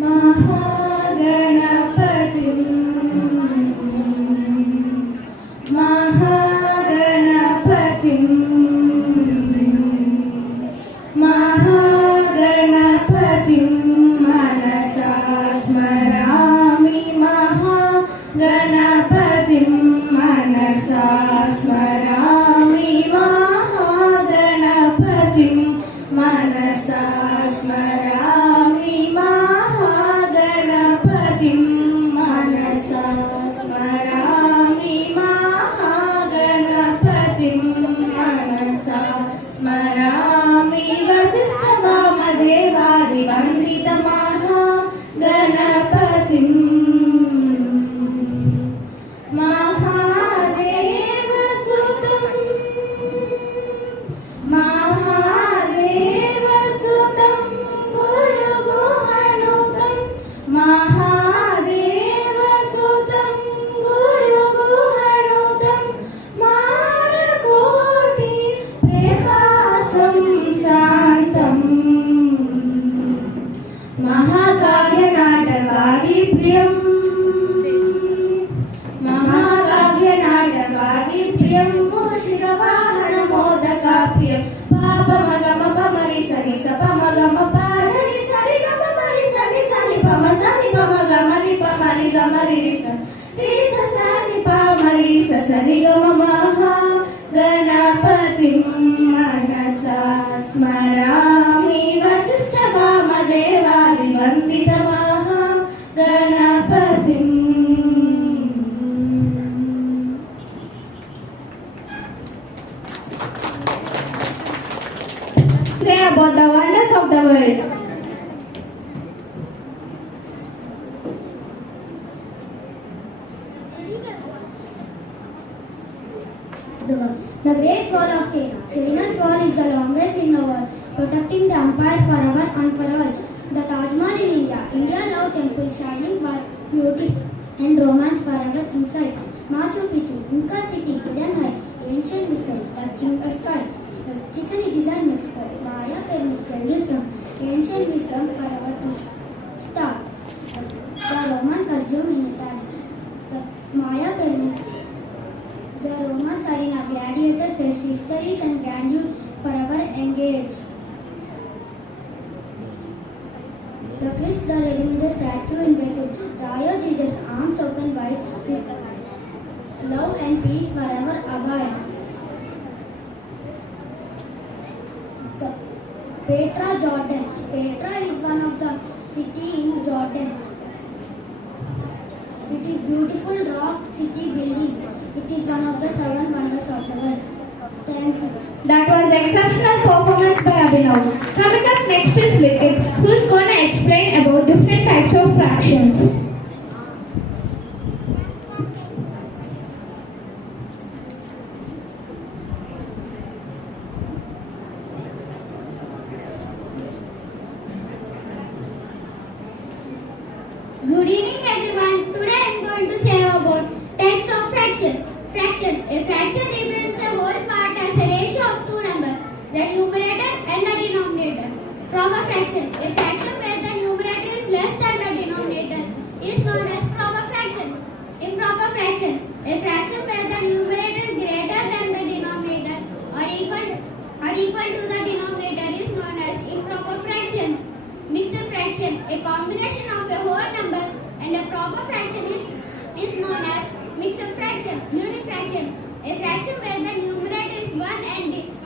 महागणपतिं महागणपतिं महागणपतिं मनसा स्मरामि महागणपतिं मनसा स्मरामि महागणपतिं मनसा स्मरामि महागणपतिं मनसा स्मरामि महागणपतिं मनसा स्मरामि वसिष्ठवामदेवादिवन्दितमहागणपतिं महादेवसुतं महादेवसुतं गुरुगुहनुतं महादेवसुतं गुरुगुहनुतं मारकोटि प्रकाशं शान्तम् महाकाव्यनाटकादिप्रियं महाकाव्यनाटकादिप्रियं मूषिकवाहनमोदकाप्रियं पापमगमपमरि सनि सपमगमपारि सरि गमपरि सनि सनि पमगमरि पमरि गमरि रिस सनि पमरि सनि गम महागणपतिं मनसा स्मरामि वसिष्ठवामदेवादिवन्दितमहागणपतिं Say about the wonders of the world. The Great Wall of China. China's wall is the longest in the world, protecting the empire forever and for all. The Taj Mahal in India. India loves temples shining for beauty and romance forever inside. Machu Picchu, Inca city, hidden high, ancient wisdom, touching the sky. Chichen Itza in Mexico. Maya pyramids, Jerusalem, ancient wisdom forever to start. The Roman Colosseum in Italy. The Maya pyramids. The Romans are in a gladiators, their histories and grandeur forever engaged. The Christ, the Redeemer statue in Brazil. Royal Jesus, arms open wide, his love and peace forever abide. The Petra, Jordan. Petra is one of the city in Jordan. It is beautiful rock city building. It is one of the 7 wonders of the world. Thank you. That was exceptional performance by Abhinav. Coming up next is Likith, who's going to explain about different types of fractions. Good evening everyone. Today I am going to say about types of fraction. Fraction. A fraction represents a whole part as a ratio of two numbers, the numerator and the denominator. Proper fraction. A fraction where the numerator is less than the denominator is known as proper fraction. Improper fraction. A fraction where the numerator is greater than the denominator or equal to the denominator is known as improper fraction. Mixed fraction. A combination of a whole number and a proper fraction is known as mixed fraction. Unifraction. A fraction where the numerator is 1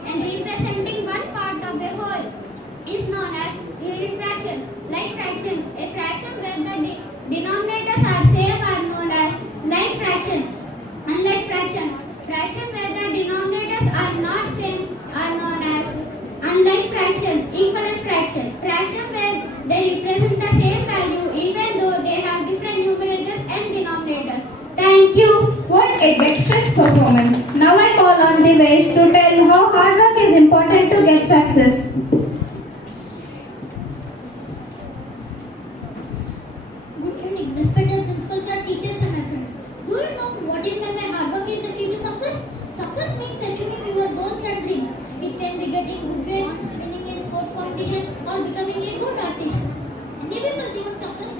and representing one part of a whole is known as unifraction. Like fraction. A fraction where the denominators are same are known as like fraction. Unlike fraction. Fraction where the denominators are not same are known as unlike fraction. Equivalent fraction. Fraction where they represent the same value even though they have different numerators and denominators. Thank you. What a dexterous performance. Now I call on Divesh to tell how hard work is important to get success. Good evening, respected principals, sir, teachers and my friends. Do you know what is meant by hard work is the key to success? Success means achieving your goals and dreams. It can be getting good grades, winning in sports competition or becoming a good artist. Many people think success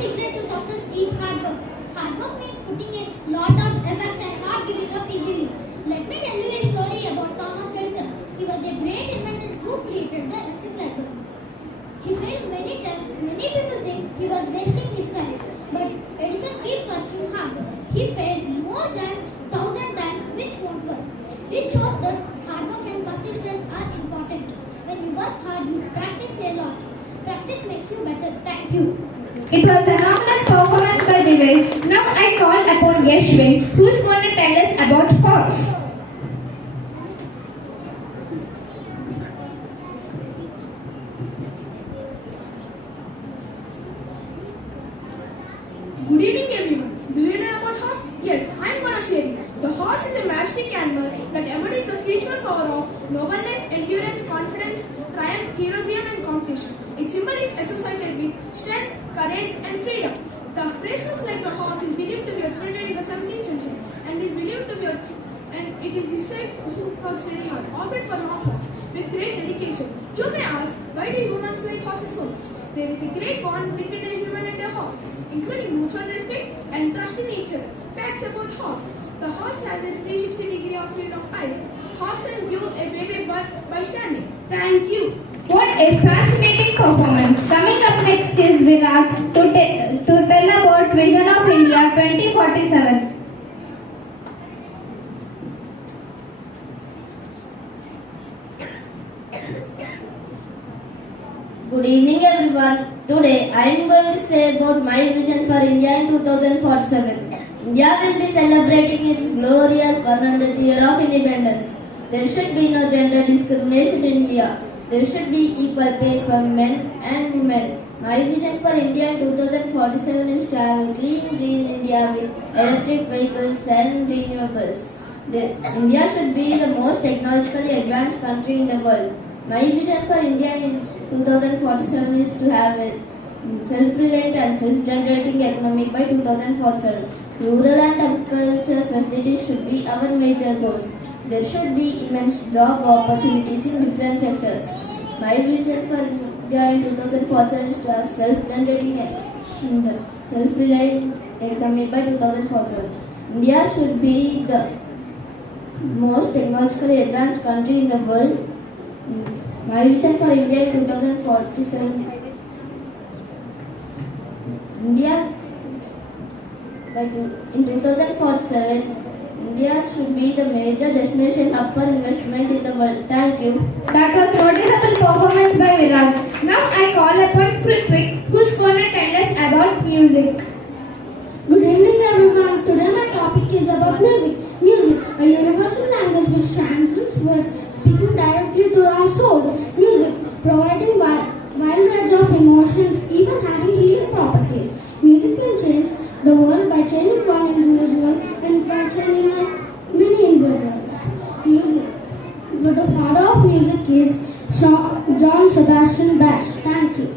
secret to success is hard work. Hard work means putting a lot of efforts and not giving up easily. Let me tell you a story about Thomas Edison. He was a great inventor who created the electric light bulb. He failed many times. Many people think he was wasting his time. But Edison keeps working hard. He failed more than 1,000 times, which won't work. It shows that hard work and persistence are important. When you work hard, you practice a lot. Practice makes you better. Thank you. It was a marvelous performance by Divesh. Now I call upon Yashwin, who's going to tell us about horse. Good evening everyone. Do you know about horse? Yes, I'm gonna share it. The horse is a majestic animal that embodies the spiritual power of nobleness, endurance, confidence, triumph, heroism and competition. Its symbol is associated with strength, courage and freedom. The phrase looks like a horse is believed to be originated in the 17th century and is believed to be and it is described who works very hard, often for long walks, with great dedication. You may ask, why do humans like horses so much? There is a great bond between a human and a horse, including mutual respect and trust in each other. Facts about horse. The horse has a 360-degree of field of eyes. Horses view a baby bird by standing. Thank you. What a fascinating performance. Coming up next is Viraj to tell about Vision of India 2047. Good evening everyone. Today I am going to say about my vision for India in 2047. India will be celebrating its glorious 100th year of independence. There should be no gender discrimination in India. There should be equal pay for men and women. My vision for India in 2047 is to have a clean green India with electric vehicles and renewables. India should be the most technologically advanced country in the world. My vision for India in 2047 is to have a self-reliant and self-generating economy by 2047. Rural and agriculture facilities should be our major goals. There should be immense job opportunities in different sectors. My vision for India in 2047 is to have self-generating and self-reliant economy by 2047. India should be the most technologically advanced country in the world. My vision for India in 2047. In 2047, India should be the major destination hub for investment in the world. Thank you. That was noticeable performance by Viraj. Now I call upon Prithvik, who's going to tell us about music. Good evening everyone. Today my topic is about music. Music, a universal language which transcends words, speaking directly to our soul. Music, providing wide range of emotions, even having healing properties. Music can change the world by changing one individual and by changing many individuals. Music. But the father of music is John Sebastian Bach. Thank you.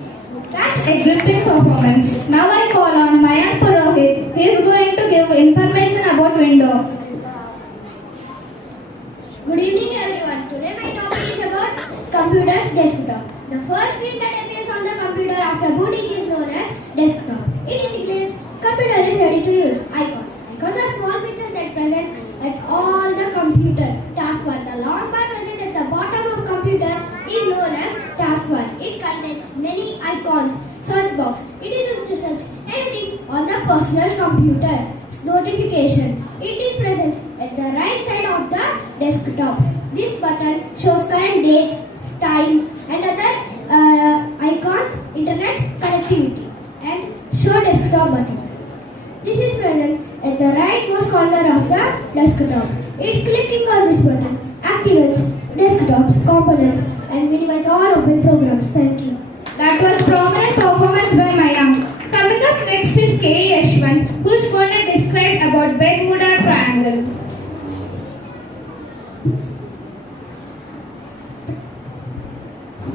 That's a gripping performance. Now I call on Mayank Purohit. He is going to give information about window. Good evening everyone. Today my topic is about computer's desktop. The first screen that appears on the computer after booting is known as desktop. It indicates computer is ready to use. Icons. Icons are small pictures that present at all the computer. Taskbar. The long bar present at the bottom of computer is known as taskbar. It contains many icons. Search box. It is used to search anything on the personal computer. Notification. It is present at the right side of the desktop. This button shows current date, time and other icons, internet connectivity and show desktop button. This is present at the rightmost corner of the desktop. Clicking on this button activates desktops, components and minimize all open programs. Thank you. That was prominent performance by Mayank. Coming up next is K. Yashwant, who's going to describe about Bermuda Triangle.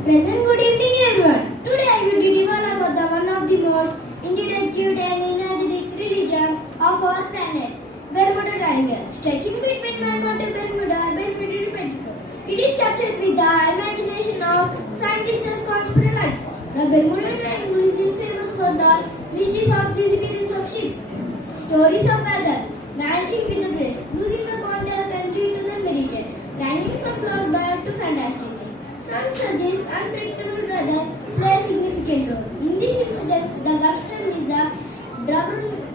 Pleasant good evening everyone. Today I will be develop about the one of the most intellectual and energetic religion of our planet, Bermuda Triangle, stretching between Bermuda and Bermuda. It is captured with the imagination of scientists conspirology. The Bermuda Triangle is infamous for the mysteries of Stories of others, vanishing with the grace, losing the continuity to the merited, ranging from flawed bio to fantastic. Some suggest unpredictable weather play a significant role. In this instance, the Gulf Stream is the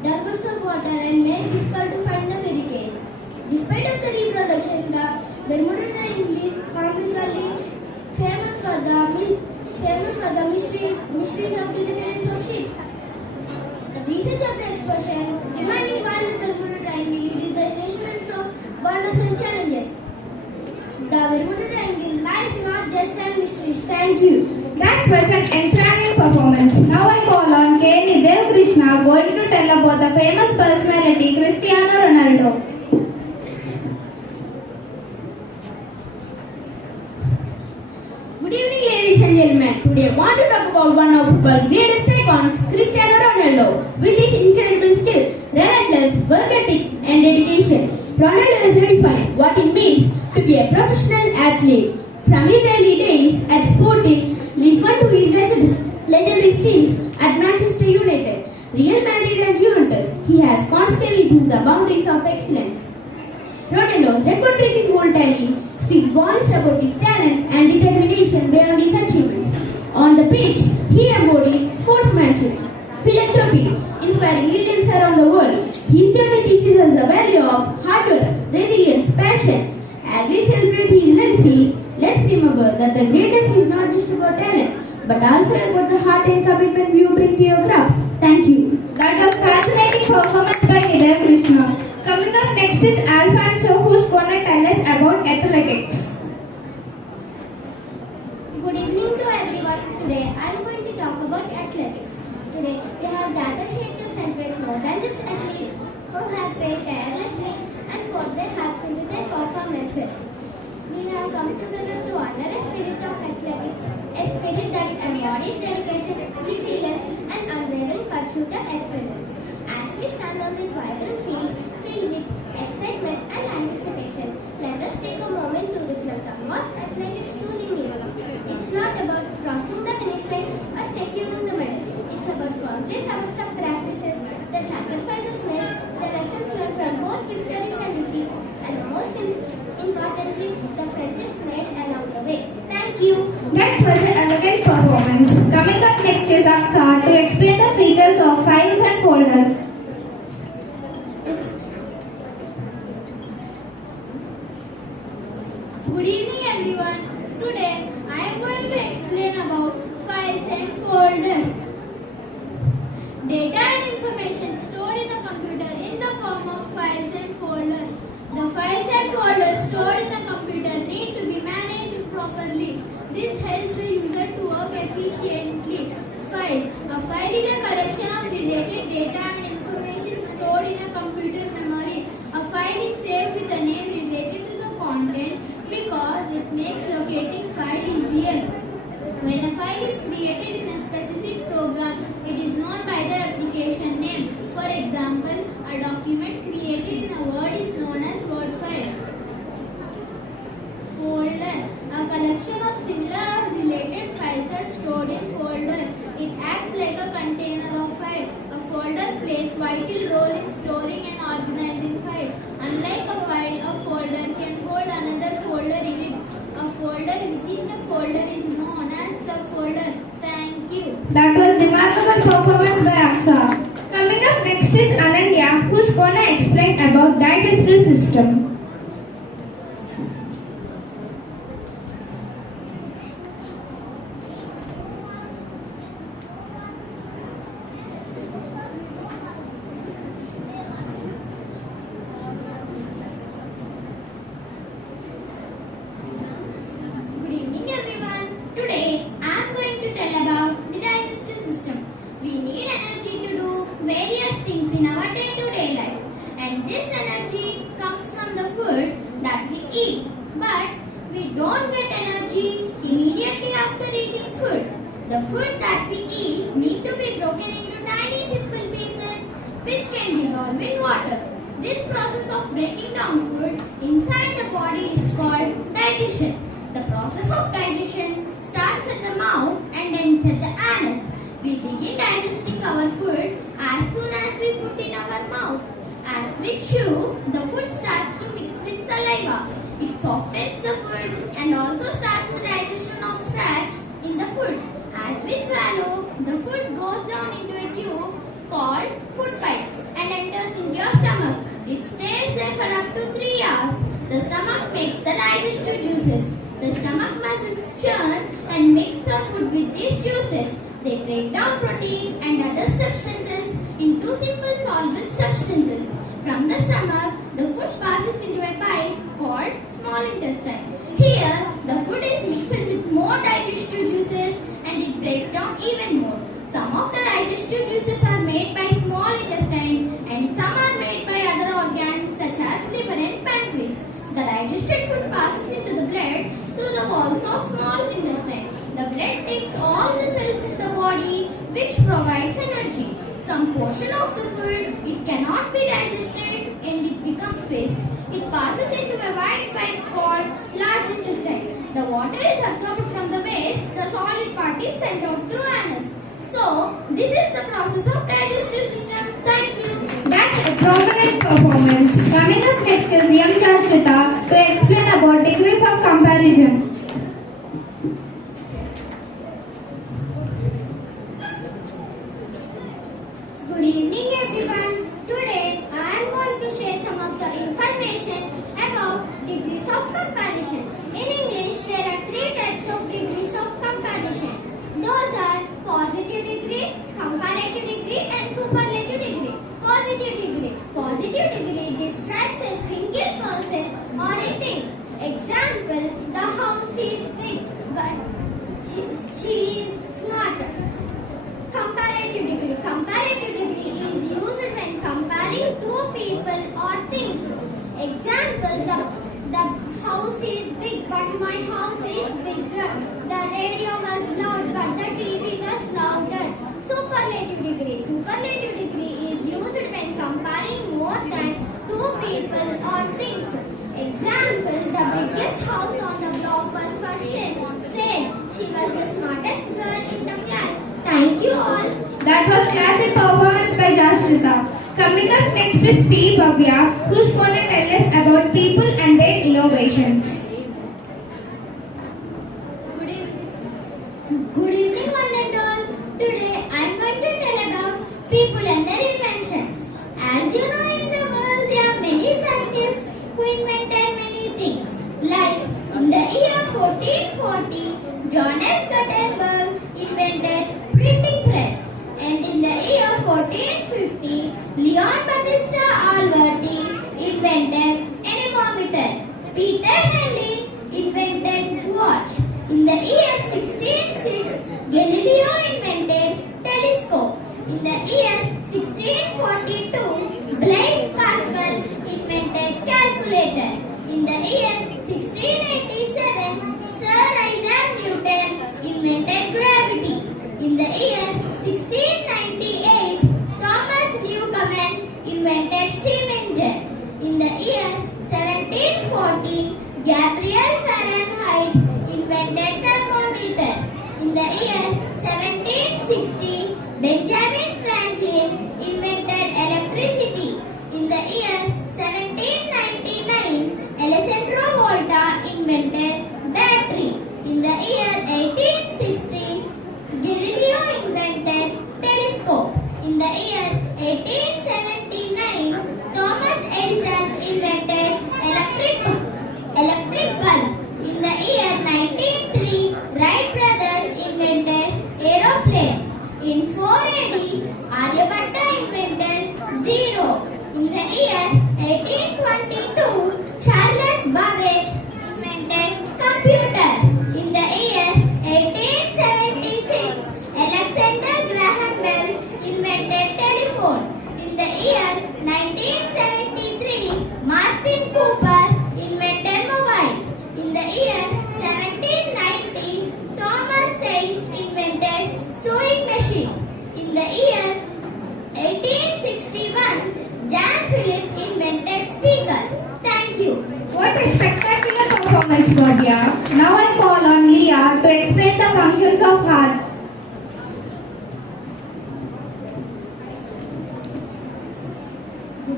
turbulence of water and make it difficult to find the verities. Despite of the reproduction, the Bermuda Triangle is comically famous for the mysteries of disappearance of ships. The research of the expression reminding why the Bermuda Triangle it is the statements of wonders and challenges. The Bermuda Triangle lies not just and mysteries. Thank you. That was an entrancing performance. Now I call on K. Nidev Krishna going to tell about the famous personality Cristiano Ronaldo. Good evening, ladies and gentlemen. Today I want to talk about one of football's greatest icons, Cristiano Ronaldo. With his incredible skill, relentless work ethic and dedication, Ronaldo has redefined what it means to be a professional athlete. From his early days at Sporting Lisbon to his legendary stints at Manchester United, Real Madrid and Juventus, he has constantly pushed the boundaries of excellence. Ronaldo's record-breaking goal tally speaks volumes about his talent and determination beyond his achievements. On the pitch, he embodies sportsmanship, philanthropy, inspiring millions around the world. His journey teaches us the value of hard work, resilience, passion. As we celebrate his legacy, let's remember that the greatness is not just about talent, but also about the heart and commitment you bring to your craft. Thank you. That was fascinating performance by Nidev Krishna. Coming up next is Alfonso, who's going to tell us about athletics. Good evening to everyone. Today I am going to talk about athletics. Today we have gathered here to celebrate more than just athletes who have trained tirelessly and poured their hearts into their performances. We have come together to honor a spirit of athletics, a spirit that embodies dedication, resilience, and unwavering pursuit of excellence. As we stand on this vibrant field filled with excitement and anticipation, let us take a moment to reflect on what athletics truly means. It's not about crossing the finish line or securing the medal. It's about countless hours of practices, the sacrifices made, the lessons learned from both victories and defeats, and most importantly, the friendship made along the way. Thank you. That was an elegant performance. Coming up next is Aksa to explain the features of files and folders. Good evening, everyone. Today I am going to explain about files and folders. Data and information stored in a computer in the form of files and folders. The files and folders stored in the computer need to be managed properly. This helps the user to work efficiently. A file is a collection of related data and information stored in a computer memory. A file is saved with a name related to the content because it makes locating file easier. When a file is created in a specific program, it is known by the application name. For example, a document created in a Word is known as Word file. Folder. A collection of similar or related files are stored in folder. It acts like a container of file. A folder plays vital role in storing and organizing files. Unlike a file, a folder can hold another folder in it. A folder within a folder is known as subfolder. Thank you. That was remarkable performance by Aksa. Coming up next is Ananya, who's going to explain about digestive system. Good evening, everyone. Today I am going to tell about the digestive system. We need energy to do various things in our day-to-day life, and this energy comes from the food that we eat. But we don't get energy immediately after eating food. The food that we eat need to be broken into tiny simple pieces which can dissolve in water. This process of breaking down food inside the body is called digestion. The process of digestion starts at the mouth and ends at the anus. We begin digesting our food as soon as we put in our our mouth. As we chew, the food starts to mix with saliva. It softens the food and also starts the digestion of starch in the food. As we swallow, the food goes down into a tube called food pipe and enters into your stomach. It stays there for up to 3 hours. The stomach makes the digestive juices. The stomach muscles churn and mix the food with these juices. They break down protein and other substances into simple soluble substances. From the stomach, the food passes into a pipe called small intestine. Here, the food is mixed with more digestive juices and it breaks down even more. Some of the digestive juices are made by small intestine and some are made by other organs such as liver and pancreas. The digested food passes into the blood through the walls of small intestine. The blood takes all the cells in the body which provides energy. Some portion of the food, it cannot be digested and it becomes waste. It passes into a wide pipe called large intestine. The water is absorbed from the waste, the solid part is sent out through anus. So, this is the process of digestive system. Thank you. That's a prominent performance. Coming up next is M. Jashrita to explain about degrees of comparison. Good evening everyone. Today I am going to share some of the information about degrees of comparison. In English there are 3 types of degrees of comparison. Those are positive degree, comparative degree and superlative degree. Positive degree. Positive degree describes a single person or a thing. Example, the house is big but she is smarter. Comparative degree. Comparative degree is used when comparing two people or things. Example, the house is big but my house is bigger. The radio was loud but the TV was louder. Superlative degree. Superlative degree is used when comparing more than two people or things. Example, the biggest house on the block was for sale. She was the smartest girl in the class. Thank you all. That was classic performance by Jashrita. Coming up next is Steve Bhavya, who's going to tell us about people and their innovations. Good evening, one and all. Today I am going to tell about people and their inventions. As you know, in the world there are many scientists who invented many things. Like in the year 1440, John S. Gutenberg invented printing press. And in the year 1450, Leon Battista Alberti invented anemometer. Peter Halley invented watch. In the year 1606, Galileo invented telescope. In the year 1642, Blaise Pascal invented calculator. In the year 1687, Sir Isaac Newton invented gravity. In the year 1698, Thomas Newcomen invented steam engine. In the year 1714, Gabriel Fahrenheit invented thermometer. In the year 1760, Benjamin Franklin invented electricity. In the year 1799, Alessandro Volta invented battery. In the year 1860, Galileo invented telescope. In the year 1879, Thomas Edison invented electric bulb. In the year 1903, Wright brothers invented aeroplane. In 4 AD, Aryabhatta invented zero. In the year 1822, Charles Babbage invented computer. In the year 1876, Alexander Graham Bell invented telephone. In the year 1973, Martin Cooper invented mobile. In the year 1790, Thomas Saint invented sewing machine. In the year 1861, Jan Philipp invented speaker.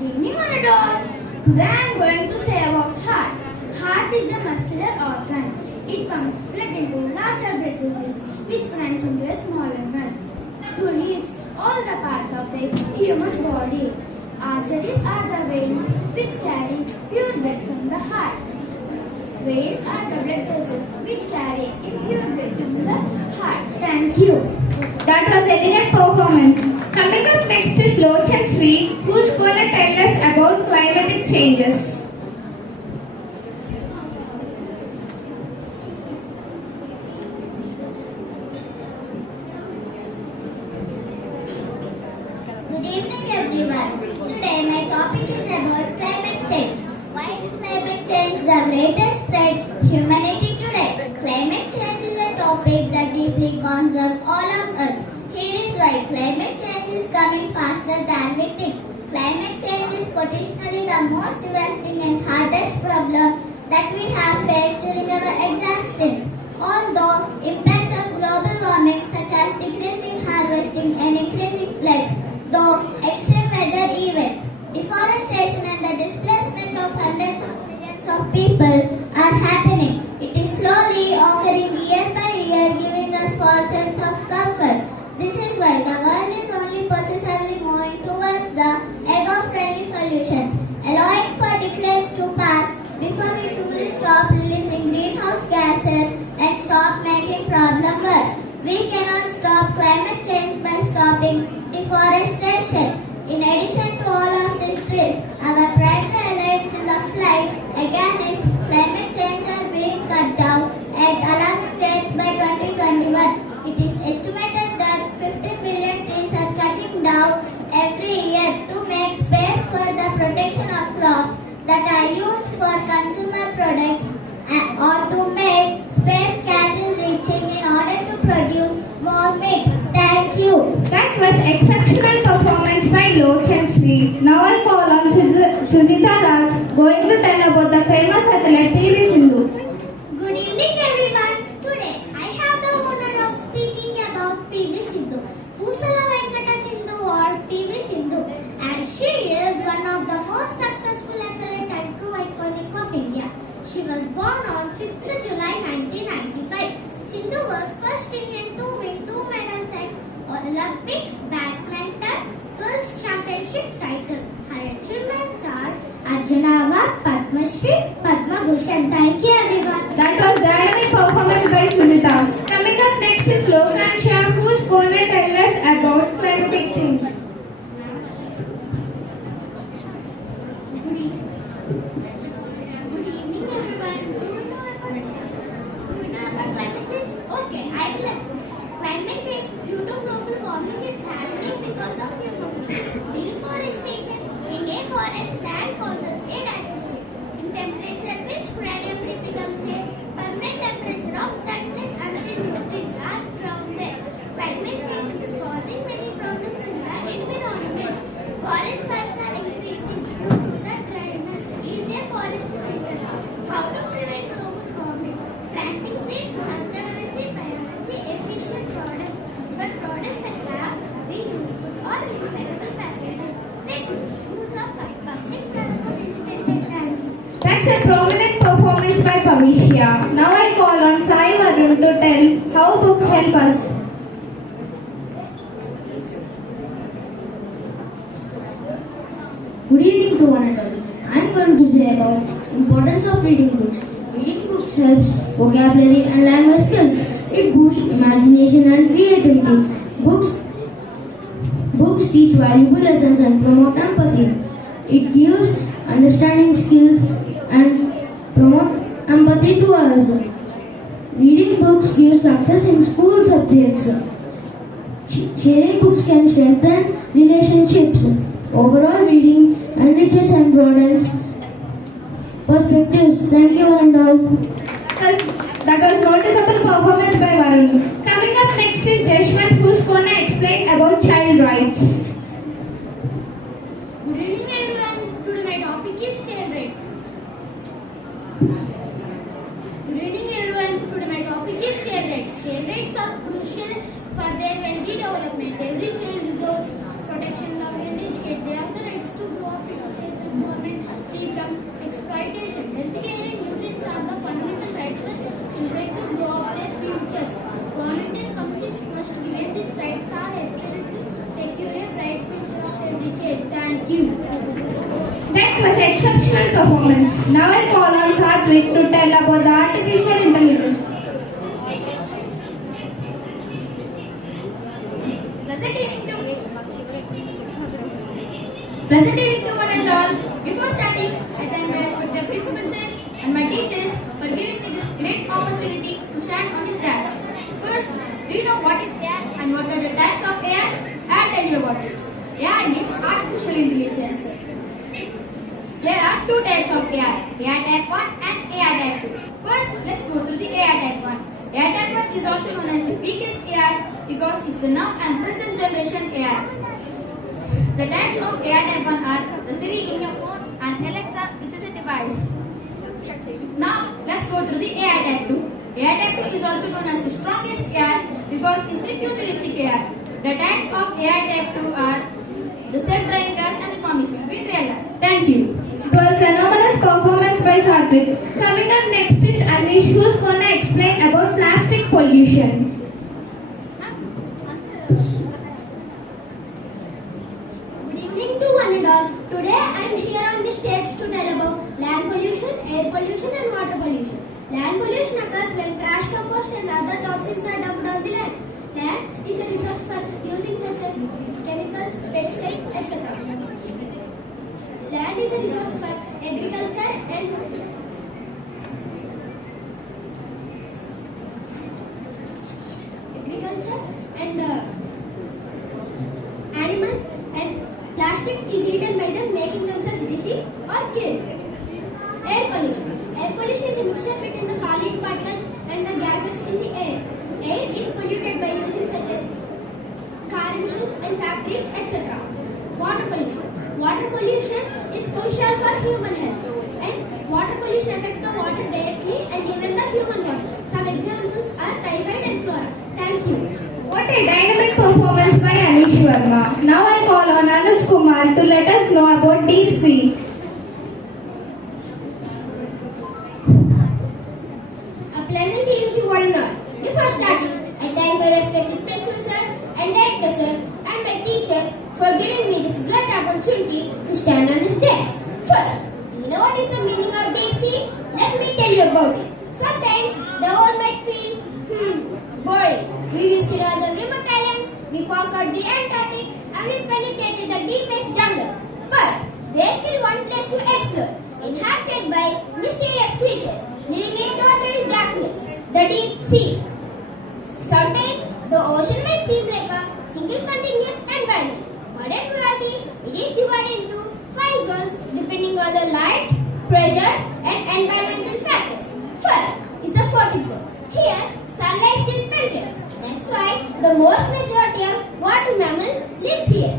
Good evening, one and all. Today I am going to say about heart. Heart is a muscular organ. It pumps blood into larger blood vessels, which branch into a smaller one to reach all the parts of the human body. Arteries are the veins which carry pure blood from the heart. Veins are the blood vessels which carry impure blood from the heart. Thank you. That was excellent performance. Coming up next is Lochan Sri, who's gonna tell us about climatic changes. Good evening everyone. Today my topic is about climate change. Why is climate change the greatest threat humanity today? Climate change is a topic that deeply concerns all of us. Here is why climate change is coming faster than we think. Climate change is potentially the most devastating and hardest problem that we have faced during our existence. Although impacts of global warming such as decreasing harvesting and increasing floods, though extreme weather events, deforestation and the displacement of hundreds of millions of people are happening. It is slowly occurring year by year, giving us false sense of comfort. This is why the world is only possessively moving towards the eco-friendly solutions, allowing for decades to pass before we truly stop releasing greenhouse gases and stop making problems worse. We cannot stop climate change by stopping deforestation. In addition to all of these trees, our primary allies in the fight against climate change are being cut down at alarming rates by 2021. It is estimated that 15 billion trees are cutting down every year to make space for the protection of crops that are used for consumer products or to make space cattle reaching in order to produce more meat. Thank you. That was exceptional performance by Lochan Sri. Now I'll call on Sujita Raj, going to tell about the famous athlete PV Sindhu. Good evening everyone. Today I have the honor of speaking about PV Sindhu, Pusala Venkata Sindhu or PV Sindhu, and she is one of the most successful athletes and true iconic of India. She was born on 5th July 1995. Sindhu was first Indian to win 2 medals at Olympics badminton girls championship title. Her achievements are Arjuna Award, Padma Shri, Padma Bhushan. Thank you everyone. That was dynamic performance by Sujita. Coming up next is Lokansha, who's going to tell us about climatic change. Good evening everyone. Do you know about climate change? Okay, I will explain. Climate change due to global warming is happening because of human deforestation. In a forest, land causes a direct change in temperature, which gradually becomes a permanent temperature of darkness until new trees are ground there. Climate change is causing many problems in the environment. Forest fires are increasing due to the dryness. Is a forest reason? How to prevent global warming? Planting trees, conservancy, bioenergy, efficient products, but products that have reusable or recyclable packaging. Reduce use of public transportation and That's a prominent performance by Pavisya. Now I call on Sai Varun to tell how books help us. Good evening to one and all. I am going to say about importance of reading books. Reading books helps vocabulary and language skills. It boosts imagination and creativity. Books teach valuable lessons and promote empathy. It gives understanding skills and promote empathy to others. Reading books gives success in school subjects. Sharing books can strengthen relationships. Overall, reading enriches and broadens perspectives. Thank you one and all. That was noticeable performance by Varun. Coming up next is Jashwant, who's going to explain about child rights. Good evening everyone. Today my topic is child rights. Good evening everyone. Today my topic is child rights. Child rights are crucial for their well-being development. Every child deserves protection, love and education. They have the rights to grow up in a Thank you. That was exceptional performance. Now I call on Satvik to tell about the artificial intelligence. Pleasant evening to one and all. Before starting, I thank my respected principal sir and my teachers for giving me this great opportunity to stand on this dais. First, do you know what is AI and what are the types of AI? I'll tell you about it. AI means artificial intelligence. There are two types of AI type 1 and AI type 2. First, let's go through the AI type 1. AI type 1 is also known as the weakest AI because it's the now and present generation AI. The types of AI type 1 are the Siri in your phone and Alexa, which is a device. Now, let's go through the AI type 2. AI type 2 is also known as the strongest AI because it's the futuristic AI. The types of AI type 2 are the self-driving cars and the commissary with real life. Thank you. It was a marvelous performance by Satvik. Coming up next is Anish, who's gonna explain about plastic pollution. Good evening to one and all. Today I am here on the stage to tell about land pollution, air pollution and water pollution. Land pollution occurs when trash, compost and other toxins are dumped on the land. Land is a resource for using such as chemicals, pesticides, etc. Land is a resource for agriculture and animals, and plastic is eaten by them, making themselves diseased or killed. Air pollution. Air pollution is a mixture between the solid particles and the gases in the air. Air is polluted by using such as car emissions and factories, etc. Water pollution. Water pollution is crucial for human health, and water pollution affects the water directly and even the human body. Some examples are typhoid and cholera. Thank you. What a dynamic performance by Anish Verma. Now I call on Anuj Kumar to let us know about deep sea. A pleasant evening to one and all. Before starting, I thank my respected principal sir and director sir and my teachers for giving me this great opportunity to stand on this desk. First, you know what is the meaning of deep sea? Let me tell you about it. Sometimes the world might feel boring. We visited other remote islands, we conquered the Antarctic, and we penetrated the deepest jungles. But there's still one place to explore, inhabited by mysterious creatures living in total darkness, the deep sea. Sometimes the ocean might seem like a single continuous environment, but in reality, it is divided into 5 zones depending on the light, pressure, and environmental factors. First is the photic zone. Here, sunlight still penetrates. That's why the most majority of water mammals lives here.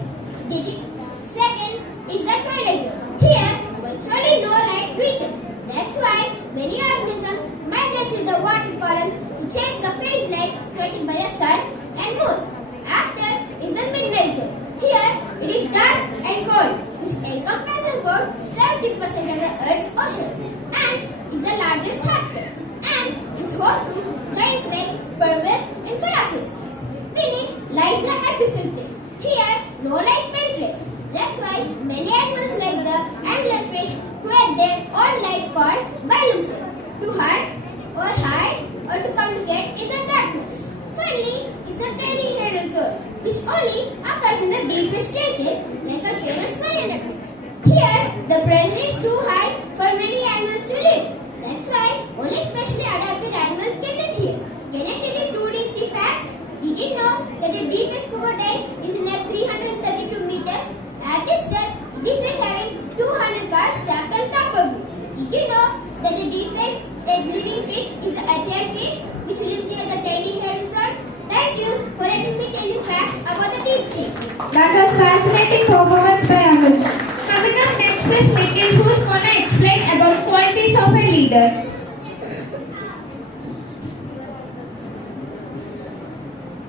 Second is the twilight zone. Here, virtually no light reaches. That's why many organisms migrate to the water columns to chase the faint light created by the sun and moon. After is the midnight zone. Here, it is dark and cold, which encompasses about 70% of the Earth's oceans and is the largest factor, and is home to giants like spermwhales and colossus. Beneath lies the abyssal plain. Here, no light penetrates. That's why many animals like the anglerfish create their own light called bioluminescence to hunt or hide or to communicate in the darkness. Finally, is the tiny zone, which only occurs in the deepest trenches like our famous Mariana Trench. Here, the pressure is too high for many animals to live. That's why only specially adapted animals can live here. Can I tell you 2 deep sea facts? Did you know that the deepest scuba dive is at 332 meters? At this depth, it is like having 200 cars stacked on top of you. Did you know that the deepest living fish is the Aethiad fish, which lives near the tiny horizon? Thank you for letting me tell you facts about the deep sea. That was fascinating performance by Anuj. Coming up next is Nikhil, who's gonna explain about qualities of a leader.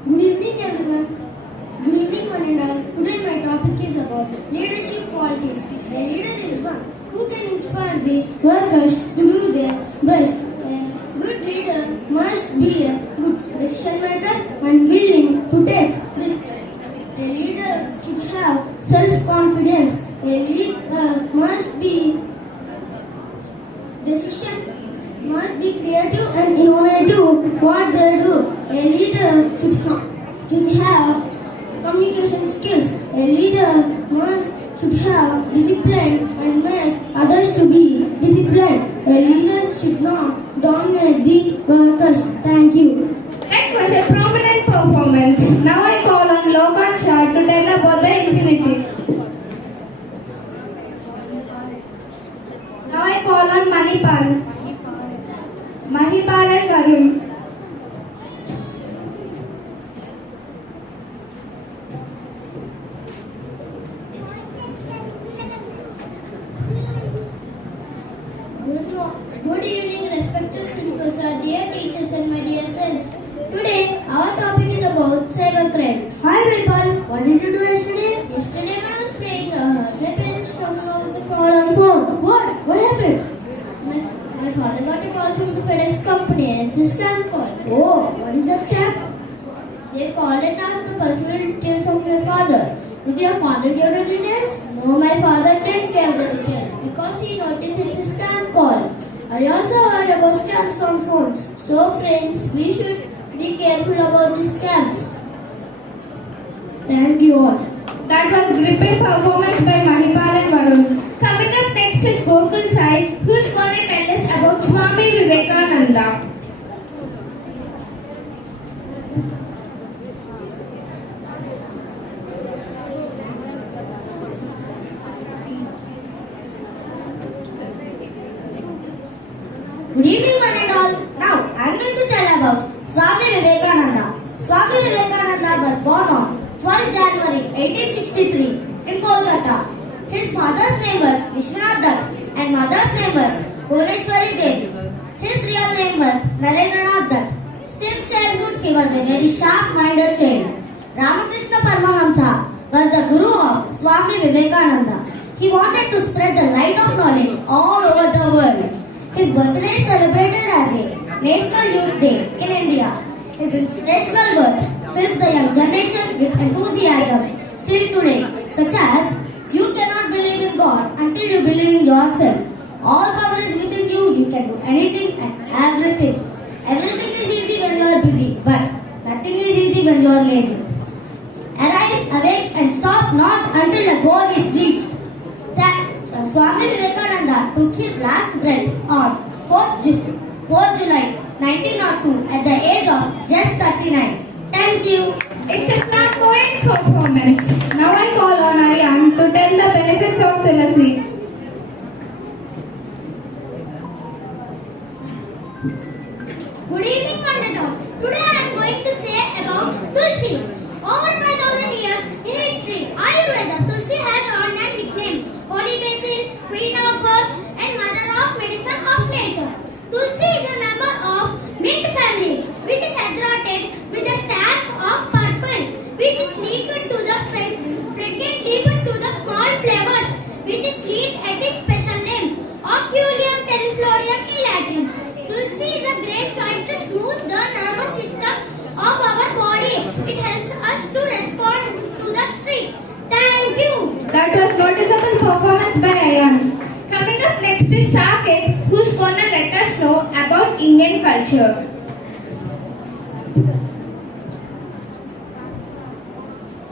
Good evening, everyone. Good evening, one and all. Today my topic is about leadership qualities. A leader is one who can inspire the workers to do their best. A good leader must be a good decision maker and willing to take risks. A leader should have self-confidence A leader must be creative and innovative what they do. A leader should have communication skills. A leader should have discipline and make others to be disciplined. A leader should not dominate the workers. Thank you. That was a prominent performance. Now I call on Lokan Shah to tell about the infinitive. Now I call on Manipal and Varun. Good evening, respected principals, our dear teachers and my dear friends. Today, our topic is about cybercrime. Hi, Virpal. What did you do yesterday? Yesterday, when I was playing, my parents told me about the fraud on the phone. What? What happened? My father got a call from the FedEx company and it's a scam call. Oh, what is a scam? They called and asked the personal details of your father. Did your father give the details? No, my father didn't give the details because he noticed it's a scam call. I also heard about scams on phones. So friends, we should be careful about these scams. Thank you all. That was gripping performance by Manipal and Varun. Coming up next is Gokul Sai, who's going to tell us about Swami Vivekananda. Good evening, one and all. Now, I am going to tell about Swami Vivekananda. Swami Vivekananda was born on 12 January 1863 in Kolkata. His father's name was Vishwanath Dutt and mother's name was Bhuneshwari Devi. His real name was Narendranath Dutt. Since childhood, he was a very sharp-minded child. Ramakrishna Paramahamsa was the guru of Swami Vivekananda. He wanted to spread the light of knowledge all over the world. His birthday is celebrated as a National Youth Day in India. His inspirational words fills the young generation with enthusiasm still today, such as, "You cannot believe in God until you believe in yourself. All power is within you. You can do anything and everything. Everything is easy when you are busy, but nothing is easy when you are lazy. Arise, awake and stop not until the goal is reached." Swami Vivekananda took his last breath on 4th July 1902 at the age of just 39. Thank you. It's a flamboyant performance. Now I call on Ayan to tell the benefits of Tulasi. Good evening, Mandata. Today I am going to say about Tulsi. Over 5,000 years in history, Ayurveda, Tulsi has earned a nickname: Holy Basil, Queen of Herbs, and Mother of Medicine of Nature. Tulsi is a member of mint family, which is attracted with the stamps of purple, which is linked to the fragrant leaf to the small flowers, which is linked at its special name, Oculium teriflorium in Latin. Tulsi is a great choice to smooth the nervous system of our body. It helps us to respond to the streets. Thank you. That was noticeable performance by Ayan. Coming up next is Saket, who's gonna let us know about Indian culture.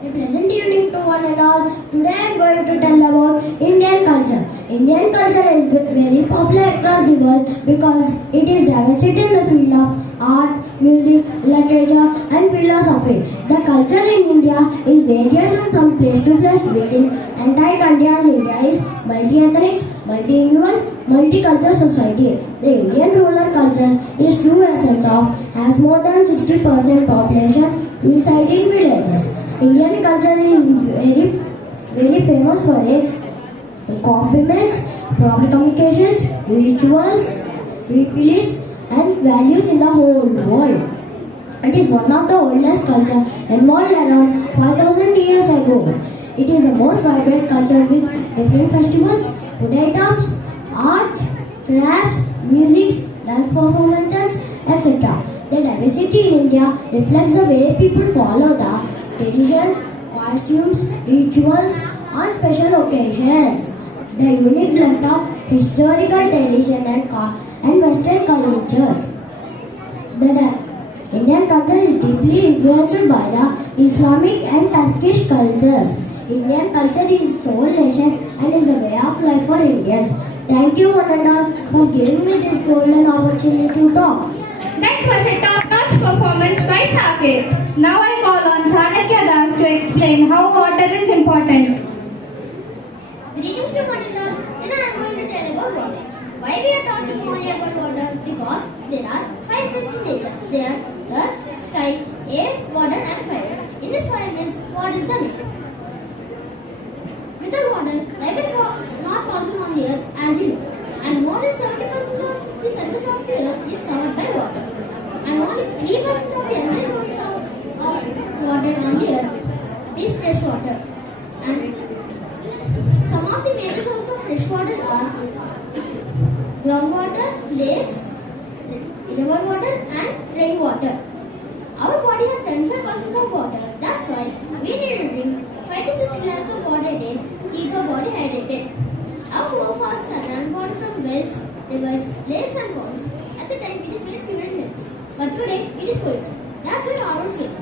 A pleasant evening to one and all. Today I am going to tell about Indian culture. Indian culture is very popular across the world because it is diversity in the field of art, music, literature and philosophy. The culture in India is various from place to place within entire country. India is multi-ethnic, multilingual, multicultural society. The Indian rural culture is true essence of has more than 60% population reside in villages. Indian culture is very famous for its compliments, proper communications, rituals, beliefs and values in the whole world. It is one of the oldest culture evolved around 5,000 years ago. It is the most vibrant culture with different festivals, food items, arts, crafts, music, dance performances, etc. The diversity in India reflects the way people follow the traditions, costumes, rituals, on special occasions. The unique blend of historical tradition and Western cultures. The Indian culture is deeply influenced by the Islamic and Turkish cultures. Indian culture is soul nation and is a way of life for Indians. Thank you one and all for giving me this golden opportunity to talk. That was a top-notch performance by Saket. Now I call on Chanakya Das to explain how water is important. Greetings to one and all, and I am going to tell about water. Why we are talking only about water? Because there are 5 things in nature. There are earth, sky, air, water and fire. In this 5 things, what is the main? Without water, life is not possible on the earth as we know. And more than 70% of the surface of the earth is covered by water. And only 3% of the entire source of water on the earth is fresh water. And some of the major sources of fresh water are groundwater, lakes, river water and rainwater. Our body has 75% of water. That's why we need to drink 5 to 6 glasses of water a day to keep our body hydrated. Our forefathers had drank water from wells, rivers, lakes and ponds. At the time it is very pure and healthy. But today it is polluted. That's where ours came.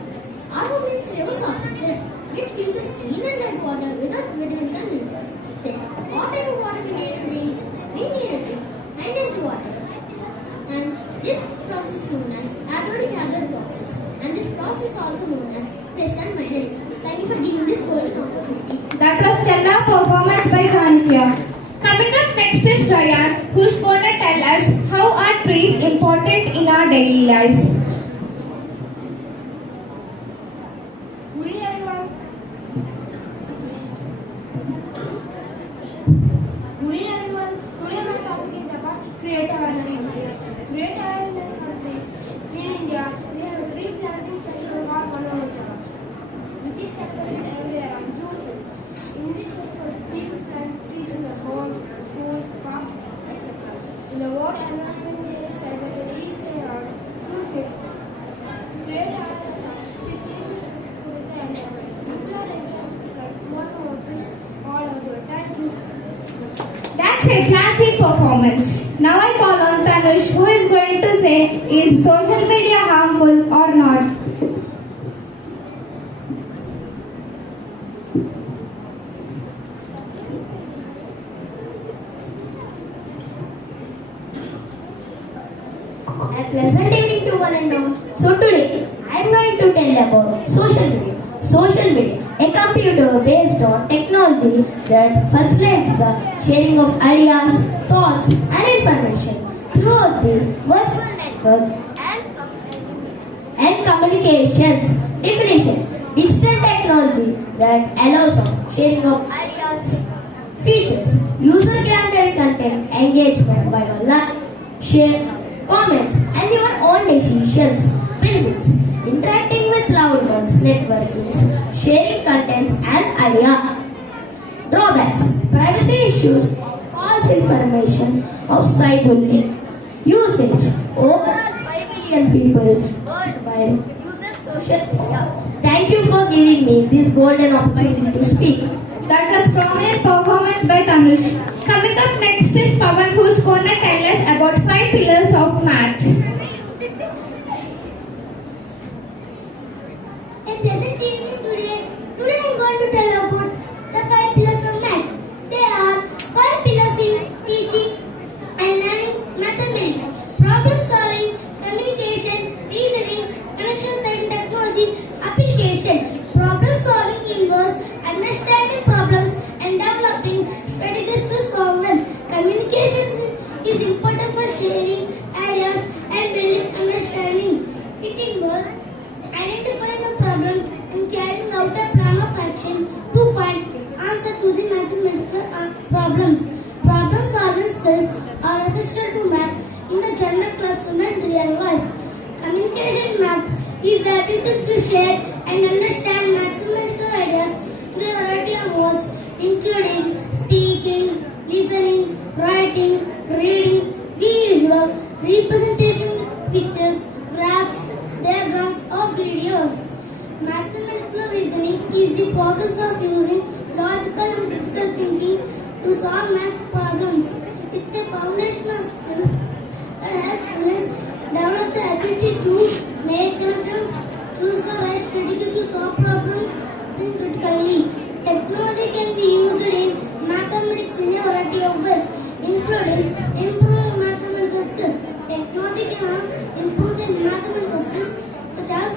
Our means river substances which gives us clean and red water without vitamins and minerals. Then what type of water we need to drink? We need to drink high-test water. And this process is known as anodic anode process. And this process is also known as plus and minus. Thank you for giving this golden opportunity. That was stellar performance by Chanakya. Coming up next is Ryan, who's going to tell us how are trees important in our daily life. Good evening, everyone. Today my topic is about create awareness on trees. Create awareness on trees. In India, we have a tree planting festival called Vanamotsavam, which is celebrated every year on June 5th. In this festival, people plant trees in their homes, schools, parks, etc. In the World Environment Day is celebrated each year on June 5th. Create awareness on trees. People are encouraged to plant more trees all over. Thank you. That's a classy performance. Now I call on Tanush, who is going to say is social media harmful or not. A pleasant evening to one and all. So today, I am going to tell about social media. Social media, a computer based on technology that facilitates the sharing of ideas, thoughts and information throughout the virtual networks and communications. Definition: digital technology that allows of sharing of ideas. Features: user-granted content, engagement by likes, shares, comments and your own decisions. Benefits: interacting with loved ones, networking, sharing contents and ideas. Drawbacks: privacy issues, false information, of cyberbullying. Usage: overall 5 million people worldwide use social media. Thank you for giving me this golden opportunity to speak. That was prominent performance by Tanush. Coming up next is Pawan, who's going to tell us about 5 pillars of maths. A pleasant evening today. Today I am going to tell about the 5 pillars of maths. There are 5 pillars in teaching and learning mathematics: problem solving, communication, reasoning, connections and technology, application. Problem solving involves understanding problems and developing strategies to solve them. Communication is important for sharing ideas and building understanding. It involves identifying a problem and carrying out a plan of action to find answer to the mathematical problems. Problem solving skills are essential to math in the general classroom and real life. Communication in math is the ability to share and understand mathematical ideas through a variety of modes, including speaking, listening, writing, reading, visual, representation with pictures, graphs, diagrams, or videos. Mathematical reasoning is the process of using logical and critical thinking to solve math problems. It's a foundational skill that helps students develop the ability to make connections, choose the right strategy to solve problems, think critically. Technology can be used in mathematics in a variety of ways, including improving mathematical skills. Technology can improve the mathematical skills such as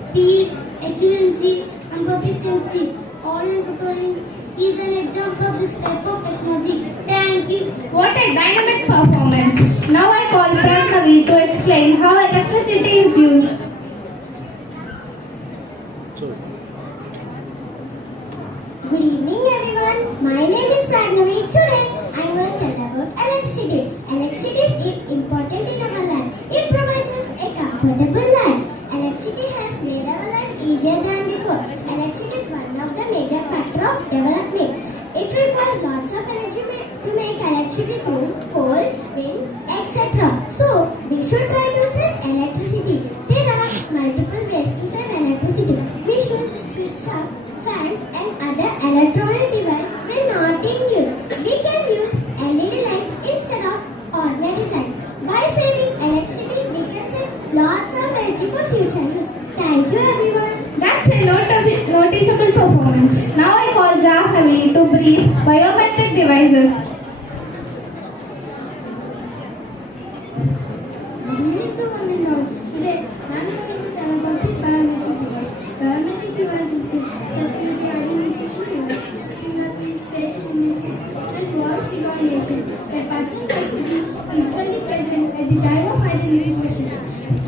speed, accuracy, and proficiency. Online tutoring is an example of this type of technology. Thank you. What a dynamic performance. Now I call Pranavi to explain how electricity is used. Good evening everyone. My name is Pranavi. Today I am going to tell about electricity. Electricity is important in our life. It provides us a comfortable life. Electricity has made our life easier than before. Electricity is one of the major factors of development. It requires lots of energy to make electricity through coal, wind, etc. So we should try to save electricity. There are multiple ways to save electricity. We should switch off fans and other electronic devices when not in use. We can use LED lights instead of ordinary lights. By saving electricity, we can save lots of energy for future use. Thank you everyone. That's a noticeable performance. Now I call Jahnavi to brief biometric devices. Good evening to one and all. Today, I am going to tell about the biometric device. Biometric device is a security identification device, fingerprints, facial images, and voice recognition. A person has to be physically present at the time of identification.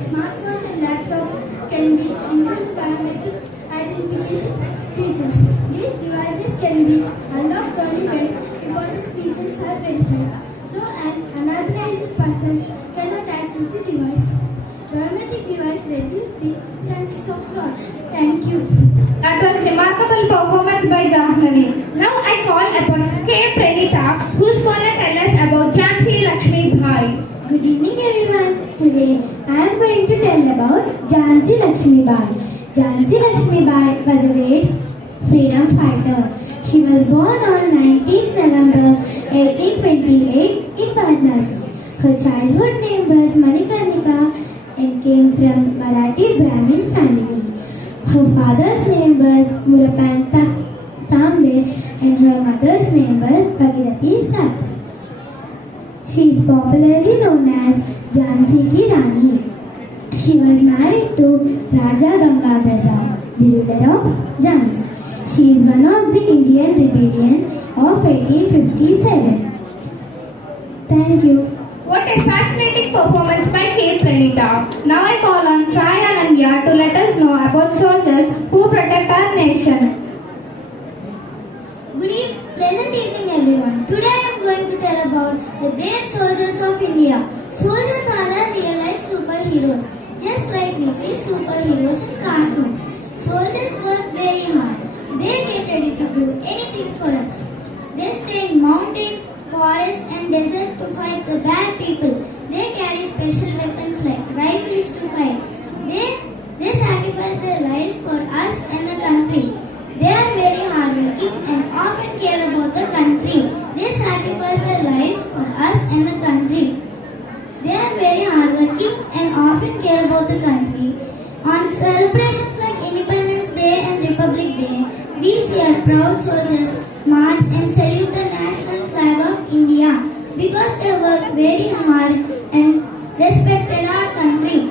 Smartphones and laptops can be enhanced biometric identification features. These devices can be unlocked only when important features are verified. So an unauthorized person cannot access the device. Biometric device reduce the chances of fraud. Thank you. That was remarkable performance by Jahnavi. Now I call upon K. Pranita, who's going to tell us about Jhansi Lakshmi Bai. Good evening everyone. Today I am going to tell about Jhansi Lakshmi Bai. Jhansi Lakshmi Bai was a great freedom fighter. She was born on 19th November 1828 in Varanasi. Her childhood name was Manikarnika and came from Marathi Brahmin family. Her father's name was Murapan Tambe and her mother's name was Bhagirathi Sat. She is popularly known as Jhansi Ki Rani. She was married to Raja Gangadhar Rao, the ruler of Jhansi. She is one of the Indian rebellion of 1857. Thank you. What a fascinating performance by K. Pranita. Now I call on Sai Ananya to let us know about soldiers who protect our nation. Pleasant evening everyone. Today I am going to tell about the brave soldiers of India. Soldiers are our real life superheroes. Just like we see superheroes in cartoons. Soldiers work very hard. They get ready to do anything for us. They stay in mountains, forests and deserts to fight the bad people. They carry special weapons like rifles to fight. They sacrifice their lives for us and the country. They are very hardworking and often care about the country. They sacrifice their lives for us and the country. They are very hardworking and often care about the country. On celebrations like Independence Day and Republic Day, we see our proud soldiers march and salute the national flag of India because they work very hard and respected our country.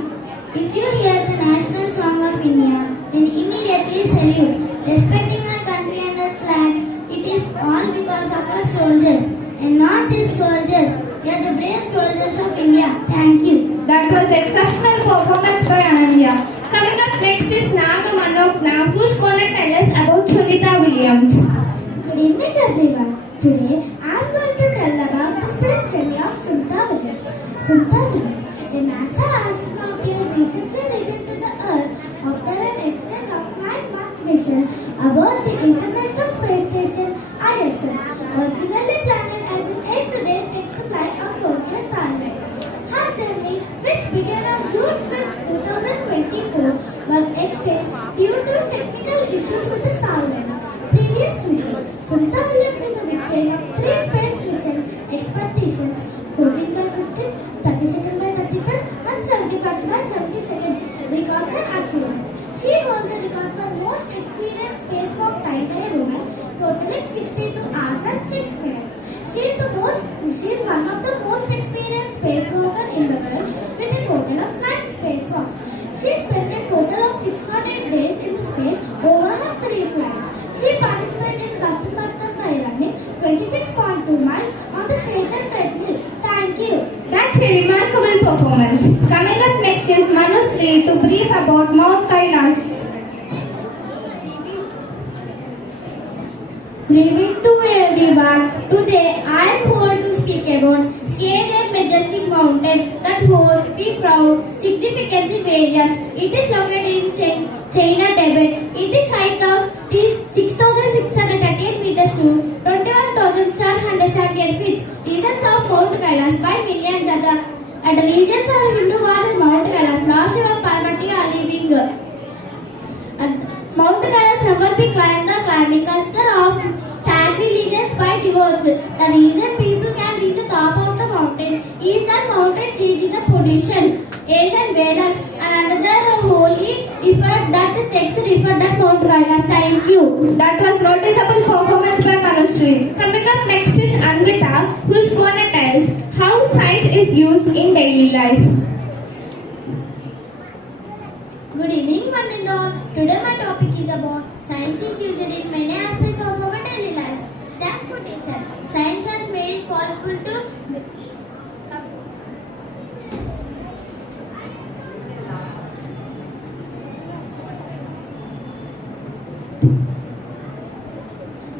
If you hear the national song of India, then immediately salute. Respecting our country and our flag, it is all because of our soldiers and not just soldiers. They are the brave soldiers of India. Thank you. That was exceptional performance by Ananya. Coming up next is Naga Manokla, who's going to tell us about Sunita Williams. Good evening everyone. Today I am going to tell about the space journey of Sunita Williams. Sunita Williams, a NASA astronaut, recently returned to the Earth after an extent of 9-month mission aboard the International Space Station ISS, originally planned as an 8-day extra flight on Tokyo Starlink. Her journey, which began on June 5, 2024, was extended due to technical issues with the Starlink previous mission. Sunita Williams is a victim of 3 space mission expeditions, 14 by 15, 32nd by 33, and 71st by 72nd records and achievements. She holds the record for most experienced spacewalk time by a woman, totaling 62 hours and 6 minutes. She is one of the most experienced spacewalkers in the world with a total of 9 spacewalks. She spent a total of 608 days in space over her 3 flights. She participated in Boston Marathon by running 26.2 miles on the station treadmill. Thank you. That's a remarkable performance. Coming up next is Manusri to brief about Mount Kailash. Good evening to everyone. Today I am here to speak about Scale a majestic mountain that holds big proud significance in areas. It is located in China, Tibet. It is height of 6,638 meters to 21,778 feet. Regions of Mount Kailash by millions at the regions of Hindu gods and Mount Kailash. Lord Shiva and Parvati are living. Mount Kailash never be climbed. The climbing consider of sacred regions by devotees. The reason people can reach the top of the mountain is that mountain changes the position. Asian Vedas and another holy refer that the text refer that Mount Kailash. Thank you. That was noticeable performance by Manusri. Coming up next is Anvita, who's gonna tell us how science is used in daily life. Good evening, one and all. Today my topic is about science is used in many aspects of our daily lives. Transportation. Science has made it possible to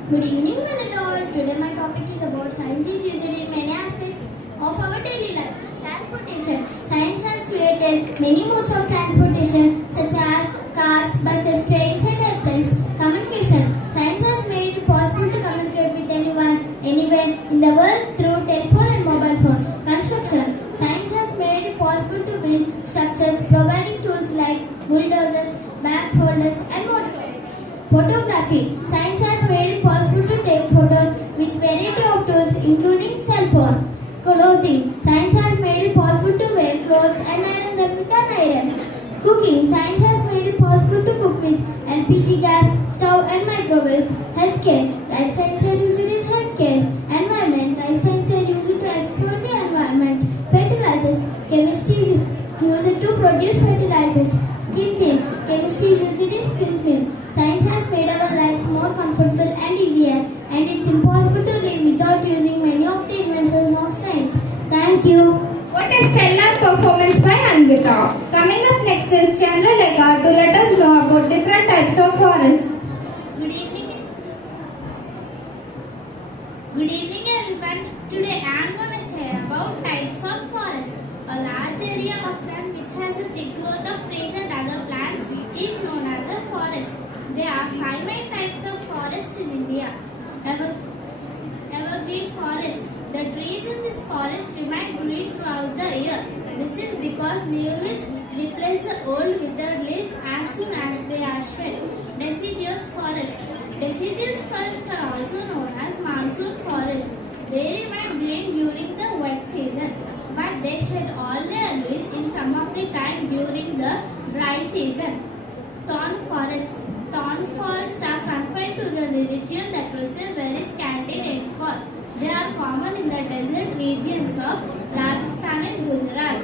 Good evening, one and all. Today my topic is about science is used in many aspects of our daily life. Transportation. Science has created many modes of transportation such as cars, buses, trains and airplanes. Communication. Science has made it possible to communicate with anyone, anywhere in the world through telephone and mobile phone. Construction. Science has made it possible to build structures providing tools like bulldozers, backholders and motor. Photography. Science has made it possible to take photos with variety of tools including cell phone. Clothing. Science has made it possible to wear clothes and iron them with an iron. Cooking. Science has made it possible to cook with LPG gas, stove and microwaves. Healthcare. Life science are used in healthcare. Environment. Life science are used to explore the environment. Fertilizers. Chemistry is used to produce fertilizers. Skin film. Chemistry is used in skin film. Science has made our lives more comfortable and easier, and it's impossible to live without using many of the inventions of science. Thank you. What a stellar performance by Anvita. Coming up next is Chandra Lekha to let us know about different types of forests. Good evening. Good evening, everyone. Today I am going to say about types of forests. A large area of land which has a thick growth of trees and other plants is known as a forest. There are 5 main types of forest in India. Evergreen forest. The trees in this forest remain green throughout the year. This is because new leaves replace the old withered leaves as soon as they are shed. Deciduous forest. Deciduous forests are also known as monsoon forests. They remain green during the wet season, but they shed all their leaves in some of the time during the dry season. Thorn forest. Thorn forests are confined to the region that receives very scanty rainfall. They are common in the desert regions of Rajasthan and Gujarat.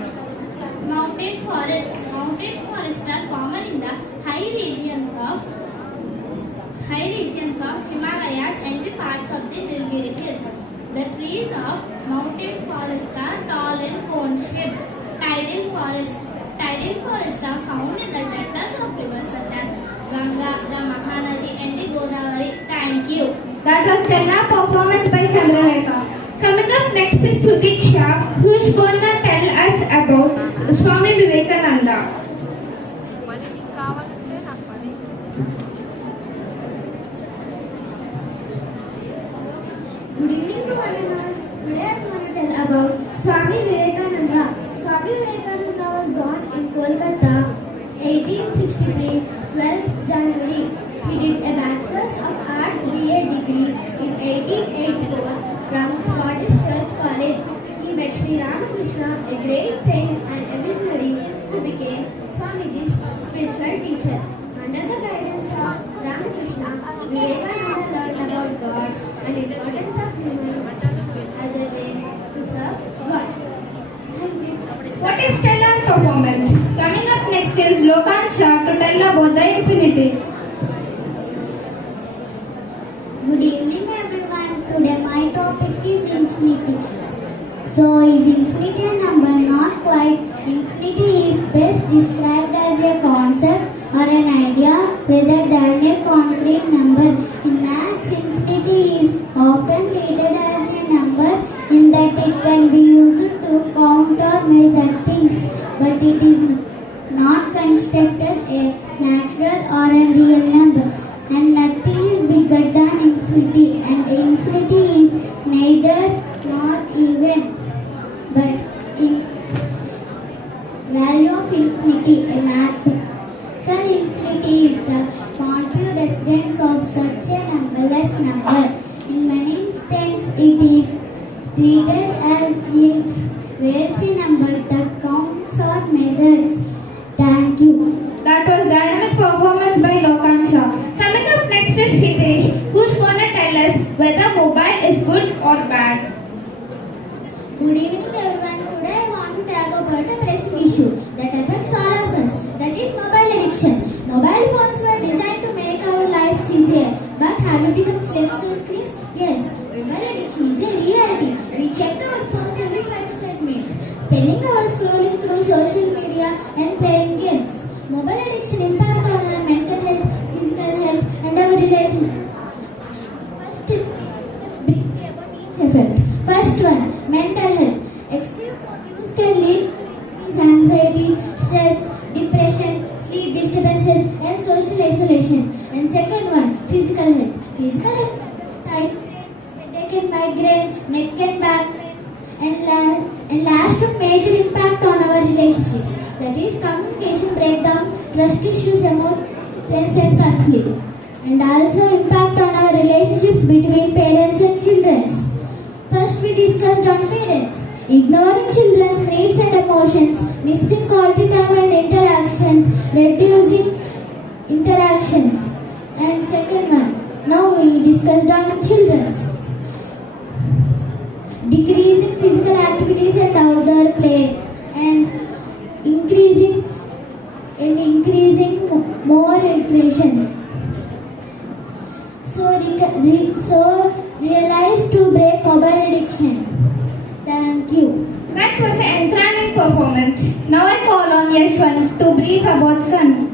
Mountain forest. Mountain forests are common in the high regions of Himalayas and the parts of the Nilgiri hills. The trees of mountain forest are tall and cone-shaped. Tidal forest. Tidal forests are found in the deltas of rivers such as Ganga, the Mahanadi and the Godavari. Thank you. That was stellar performance by Chandra Lekha. Coming up next is Sudiksha, who's gonna tell us about Swami Vivekananda. Good evening to one and all. Today I am going to tell about Swami Vivekananda. Swami Vivekananda was born in Kolkata, 1863, 12th January. He did a Bachelor's of Arts BA degree great saint and a visionary who became Swamiji's spiritual teacher. Under the guidance of Ramakrishna, Vivekananda learned about God and the importance of human as a way to serve God. What is stellar performance? Coming up next is Lokansha to tell about the infinity. Good evening everyone. Today my topic is infinity. So is infinity a number? Not quite. Infinity is best described as a concept or an idea rather than a concrete number. In maths, infinity is often treated as a number in that it can be used to count or measure things, but it is not constructed a natural or a real number. And nothing is bigger than infinity, and infinity is neither nor even. But in value of infinity, a mathematical infinity is the continued residence of such a numberless number. In many instances, it is treated as if where's a number that counts or measures. Thank you. That was dynamic performance by Lokansha. Coming up next is Hitesh, who's gonna tell us whether mobile is good or bad. Good evening everyone. Today I want to talk about a pressing issue that affects all of us. That is mobile addiction. Mobile phones were designed to make our lives easier. But have you become slaves to screens? Yes. Mobile addiction is a reality. We check our phones every 5 to 7 minutes, spending hours scrolling through social media and playing games. Mobile addiction impacts on our mental health, physical health, and our relationship. First one, mental health. Excessive phone use can lead to anxiety, stress, depression, sleep disturbances, and social isolation. And second one, physical health. Physical health type headache and migraine, neck and back pain, and last one, major impact on our relationships. That is communication breakdown, trust issues, emotions, and conflict. And also impact on our relationships between parents and children. First, we discussed on parents. Ignoring children's needs and emotions, missing quality time and interactions, reducing interactions. And second one, now we discussed on children's. Decreasing physical activities and outdoor play, and increasing more recreations. So realize to break mobile addiction. Thank you. That was an enthralling performance. Now I call on Yashwant to brief about sun.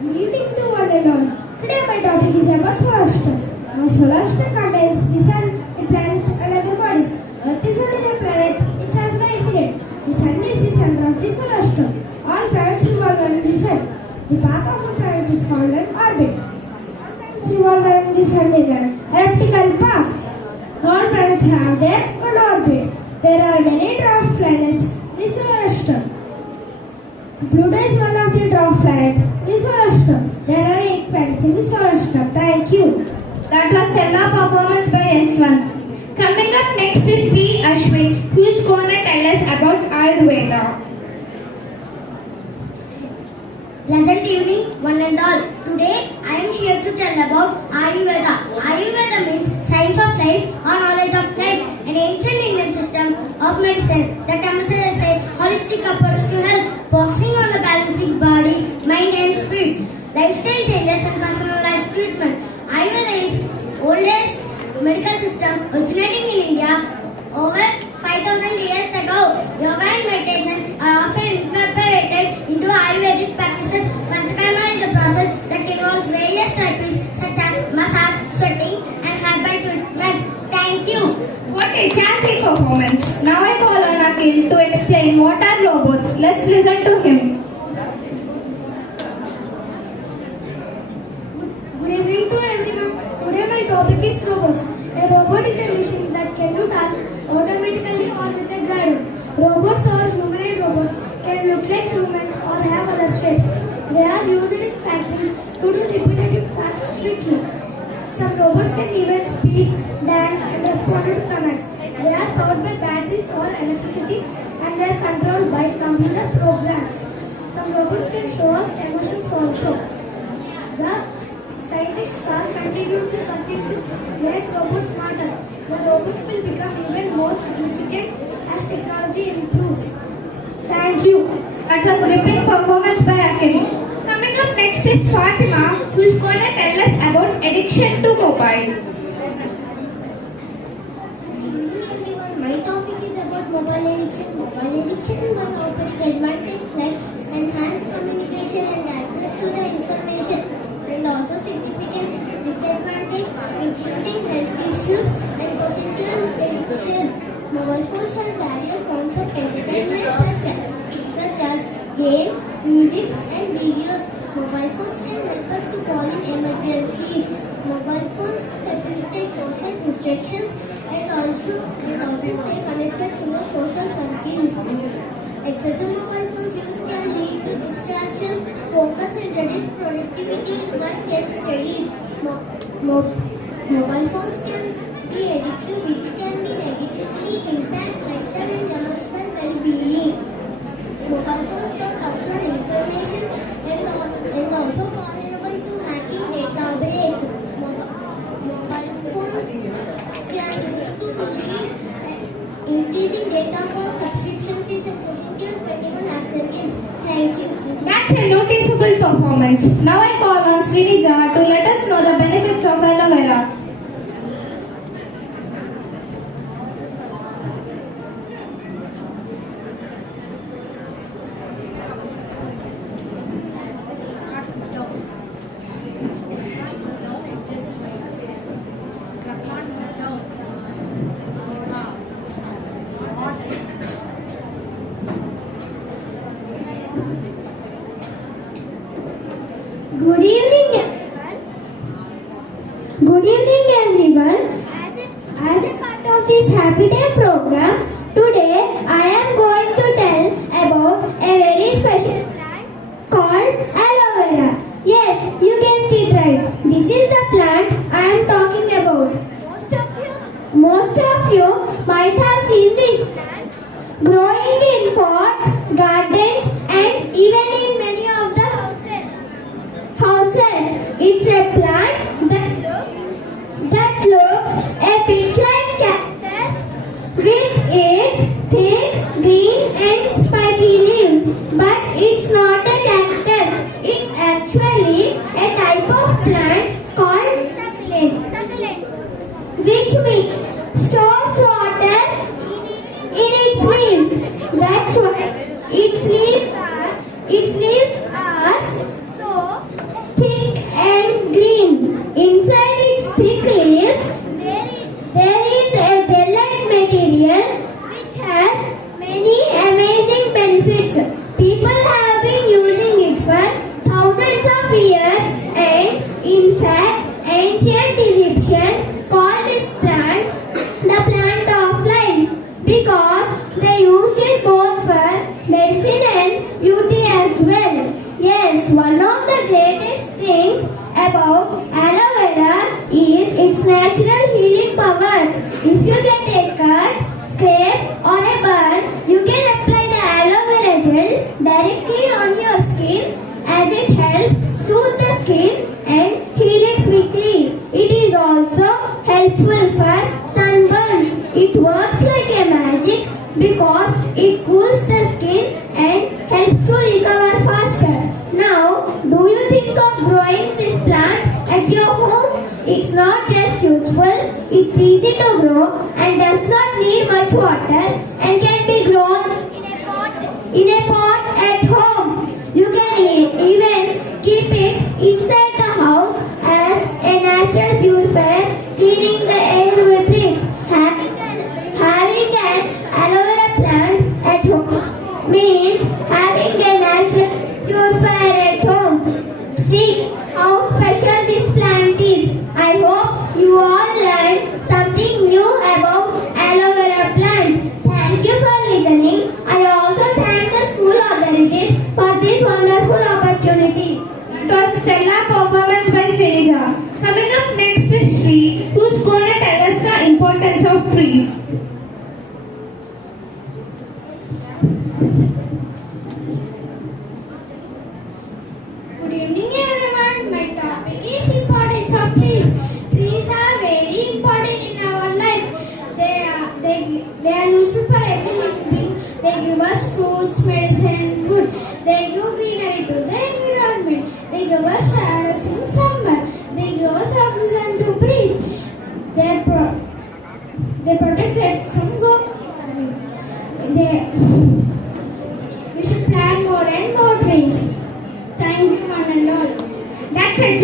Good evening to one and all. Today my topic is about solar system. Our solar system contains the sun, the planets and other bodies. Earth is only the planet which has no infinite. The sun is the center of the solar system. All planets revolve around the sun. The path of a planet is called an orbit. All planets revolve around the sun in an elliptical path. All planets have their own orbit. There are many dwarf planets in the solar system. Pluto is one of the dwarf planets in the solar system. There are 8 planets in the solar system. Thank you. That was stellar performance by Yashwant. Coming up next is P. Ashwin, who is going to tell us about Ayurveda. Pleasant evening, one and all. Today, I am here to tell about Ayurveda. Ayurveda means science of life or knowledge of life, an ancient Indian system of medicine that emphasizes a holistic approach to health, focusing on the balancing body, mind and spirit, lifestyle changes and personalized treatment. Ayurveda is oldest medical system originating in India over 5,000 years ago. Yoga and meditation are often incorporated into Ayurvedic practices. Panchakarma is a process that involves various therapies such as massage, sweating, and herbal treatments. Thank you. What a jazzy performance. Now I call on Akhil to explain what are robots. Let's listen to him. Good evening to everyone. Today my topic is robots. A robot is a machine that can do tasks automatically or with a guidance. Robots or humanoid robots can look like humans or have other shapes. They are used in factories to do repetitive tasks quickly. Some robots can even speak, dance and respond to or electricity and they are controlled by computer programs. Some robots can show us emotions also. The scientists are continuously working to make robots smarter. The robots will become even more significant as technology improves. Thank you. That was a gripping performance by Akemi. Coming up next is Fatima, who is going to tell us about addiction to mobile. My topic is about mobile addiction. Mobile addiction while offering advantages like enhanced communication and access to the information, and also significant disadvantages including health issues and potential addiction. Mobile phones have various forms of entertainment such as games, music and videos. Mobile phones can help us to call in emergencies. Mobile phones facilitate social instructions and also stay connected to your social circles. Excessive mobile phones use can lead to distraction, focus and reduce productivity, work and studies. Mobile phones can be addictive, which can be negatively impact mental and emotional well-being. Mobile phones store personal information and also vulnerable to hacking database. Mobile phones can use to lead increasing data for subscription fees and potential spending on apps and games. Thank you. That's a noticeable performance. Now I call on Srinija to let us know the benefits of aloe vera. Good evening, everyone. Good evening, everyone. As a part of this Happy Day program, today I am going to tell about a very special plant called aloe vera. Yes, you guessed it right. This is the plant I am talking about. Most of you might have seen this plant growing in pots, gardens, and even in many of the houses. It's a plant that looks a bit like cactus with its thick green and spiky leaves. But it's not a cactus. It's actually a type of plant called succulent, which stores water in its leaves. That's why its leaves are so thick and green. Inside its thick leaves, there is a gel-like material which has many amazing benefits. People have been using it for thousands of years, and in fact, ancient Egyptians called this plant the plant of life because they used it both for medicine and beauty as well. Yes, one of the greatest things about aloe vera is its natural healing powers. If you get a cut, scrape or a burn, you can apply the aloe vera gel directly on your skin as it helps soothe the skin and heal it quickly. It is also helpful for sunburns. It works like a magic because it cools the skin and helps to recover faster. Now, do you think of growing this plant at your home? It's not just useful, it's easy to grow and does not need much water and can be grown in a pot at home. You can even keep it inside the house as a natural purifier, cleaning the air we breathe. Having an aloe vera plant at home means having a natural purifier at home. See how special this plant is. I hope you all learned something new about aloe vera plant. Thank you for listening. I also thank the school authorities for this wonderful opportunity. It was stellar performance by Srinija. Coming up next is Sri, who's going to tell us the importance of trees.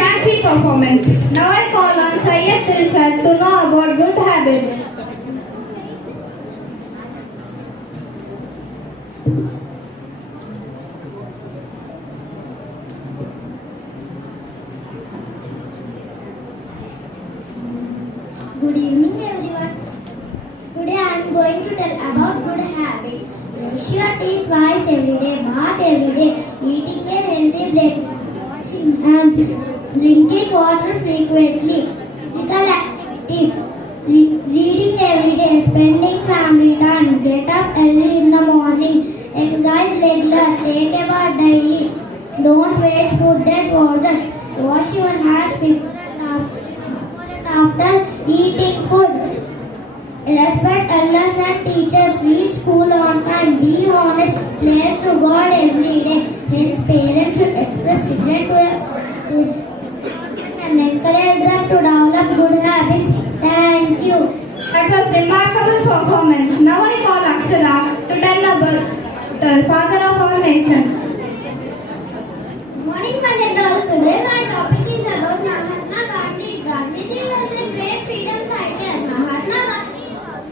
fancy performance. Now I call on Syed Dilshad to know about good habits. Good evening everyone. Today I am going to tell about good habits. Brush your teeth twice every day, bath every day, eating a healthy breakfast, washing hands, drinking water frequently, physical activities, reading every day, spending family time, get up early in the morning, exercise regular, take a bath daily, don't waste food and water, wash your hands before and after eating food. Respect elders and teachers, reach school on time, be honest, pray to God every day. Hence, parents should express children to and encourage them to develop good habits. Thank you. That was remarkable performance. Now I call Akshara to tell about the father of our nation. Morning, Mandela. Today my topic is about Mahatma Gandhi. Gandhiji was a great freedom fighter. Mahatma Gandhi was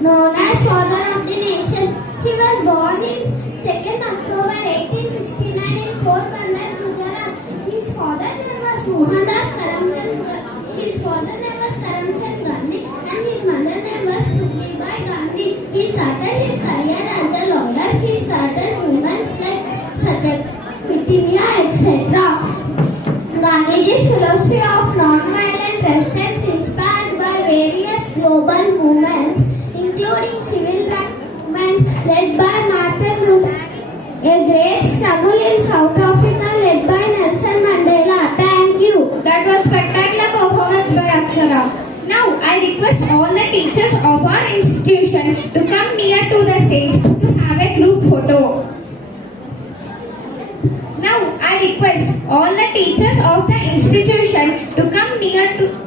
known as father of the nation. He was born in 2nd October 1869 in Porbandar, Gujarat. His father name was Mohandas Karamchand. His father name was Karamchand Gandhi and his mother name was Puthlibai Gandhi. He started his career as a lawyer. He started movements like Satyakam, Quit India, etc. Gandhiji's philosophy of non-violent resistance inspired by various global movements, including civil rights movements led by Martin Luther King, a great struggle in South Africa led by Nelson Mandela. Thank you. That was spectacular performance by Akshara. Now I request all the teachers of our institution to come near to the stage to have a group photo. Now I request all the teachers of the institution to come near to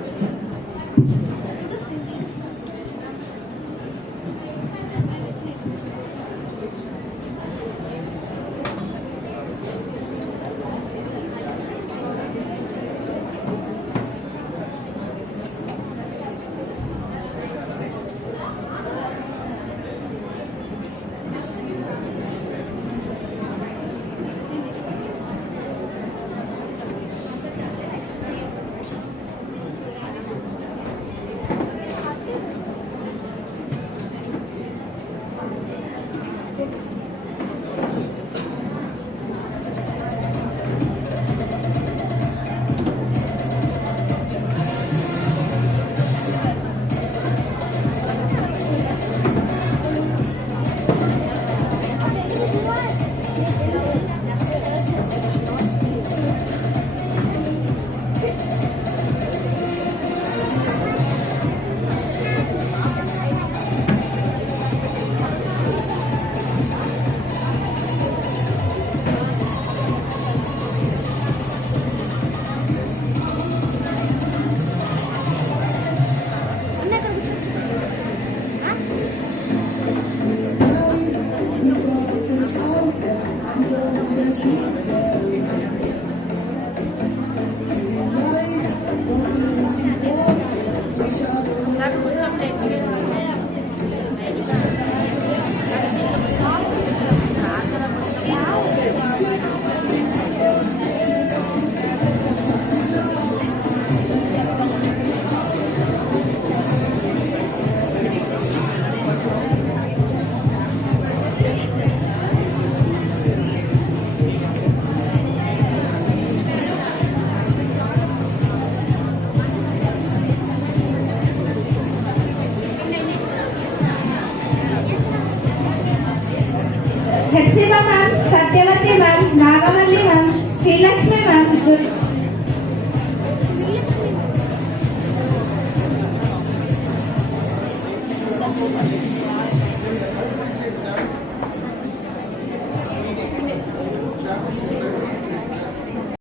Hepsiba ma'am, Satyavati ma'am, Nagavalli ma'am, Sri Lakshmi ma'am,